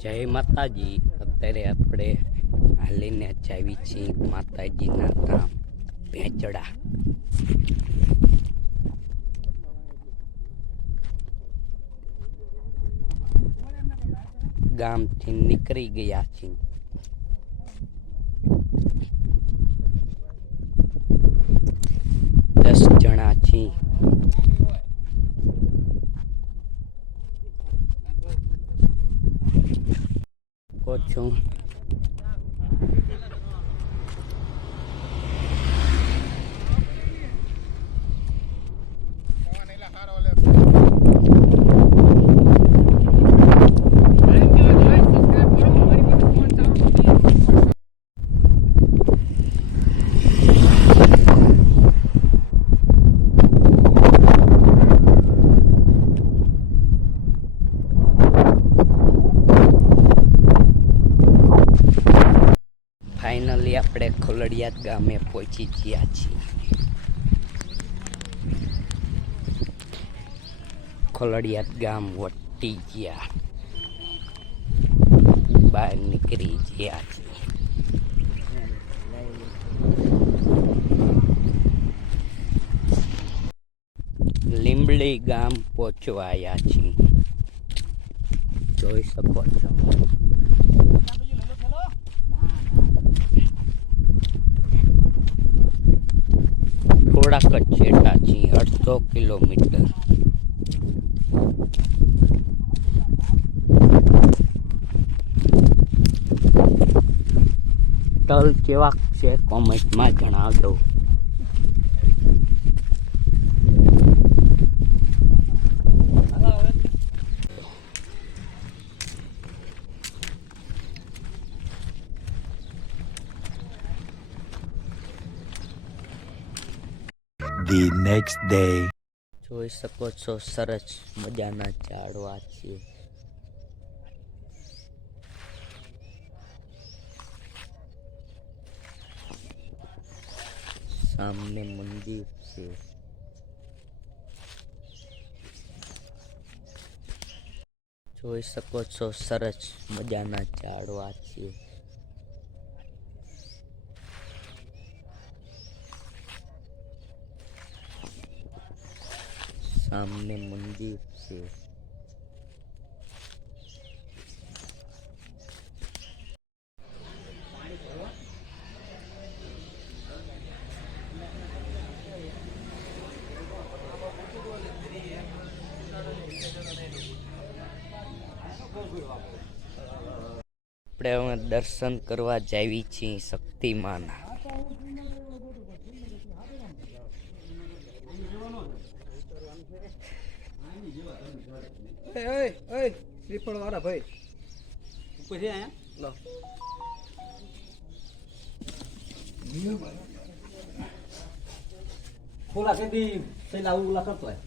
જય માતાજી. અત્યારે આપણે હાલીને જાવી છીએ માતાજીના ગામ ભેંચડા. ગામથી નીકળી ગયા છીએ. દસ જણા છીએ. છું ફાઇનલી આપણે ખોલડિયાત ગામે પહોંચી ગયા છીએ. ખોલડિયાત ગામ વટી ગયા, બહાર નીકળી ગયા છીએ. લીંબડી ગામ પહોંચવા આવ્યા છીએ. જોઈ શકો છો. થોડાક જ છેટા છીએ, 800 કિલોમીટર. તલ કેવા છે કોમેન્ટમાં જણાવજો. The next day. જોઈ શકો છો સરસ મજાના ઝાડવા છે. સામે મંદિર છે. જોઈ શકો છો સરસ મજાના ઝાડવા છે. સામને મંદિર છે. આપણે હવે દર્શન કરવા જાવી છીએ શક્તિમાના. શ્રીફળ વાળા ભાઈ ઉપર છે અહીંયા ખોલા કેદી પેલા ઉલા કરતો હોય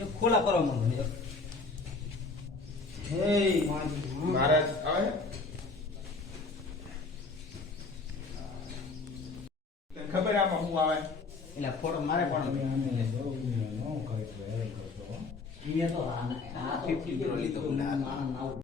એ ખોલા કરો મને હે મહારાજ આવે ખબર આમાં હું આવે એટલે ફોટો મારે પણ અહીંયા તો આ 50 કિલો લીધો.